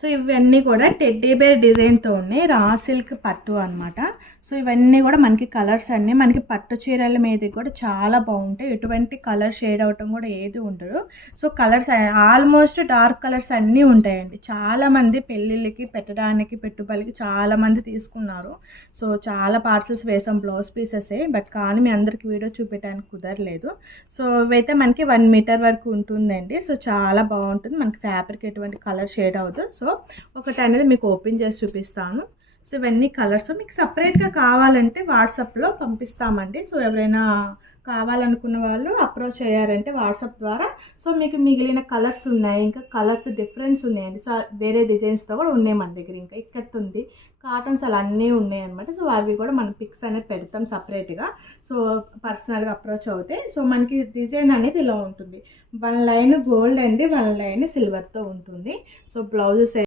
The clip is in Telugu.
సో ఇవన్నీ కూడా టెడ్డీ బేర్ డిజైన్తో ఉన్నాయి, రా సిల్క్ పట్టు అనమాట. సో ఇవన్నీ కూడా మనకి కలర్స్ అన్నీ మనకి పట్టు చీరల మీద కూడా చాలా బాగుంటాయి, ఎటువంటి కలర్ షేడ్ అవటం కూడా ఏది ఉండదు. So colours almost dark colours అన్నీ ఉంటాయండి. చాలామంది పెళ్ళిళ్ళకి పెట్టడానికి పెట్టుబడికి చాలామంది తీసుకున్నారు. సో చాలా పార్సల్స్ వేసాం బ్లౌజ్ పీసెసే, బట్ కానీ మీ అందరికి వీడియో చూపించడానికి కుదరలేదు. సో ఇవైతే మనకి 1 మీటర్ వరకు ఉంటుందండి. సో చాలా బాగుంటుంది, మనకి ఫ్యాబ్రిక్ ఎటువంటి కలర్ షేడ్ అవ్వదు. సో ఒకటి అనేది మీకు ఓపెన్ చేసి చూపిస్తాను. సో ఇవన్నీ కలర్స్ మీకు సపరేట్గా కావాలంటే వాట్సాప్లో పంపిస్తామండి. సో ఎవరైనా కావాలనుకున్న వాళ్ళు అప్రోచ్ అయ్యారంటే వాట్సాప్ ద్వారా, సో మీకు మిగిలిన కలర్స్ ఉన్నాయి, ఇంకా కలర్స్ డిఫరెన్స్ ఉన్నాయండి. సో వేరే డిజైన్స్తో కూడా ఉన్నాయి మన దగ్గర, ఇంకా ఇక్కత్ ఉంది, కాటన్స్ అలా అన్నీ ఉన్నాయి అనమాట. సో అవి కూడా మనం పిక్స్ అనేది పెడతాం సపరేట్గా. సో పర్సనల్గా అప్రోచ్ అవుతాయి. సో మనకి డిజైన్ అనేది ఇలా ఉంటుంది, 1 లైన్ గోల్డ్ అండి, 1 లైన్ సిల్వర్తో ఉంటుంది. So blouses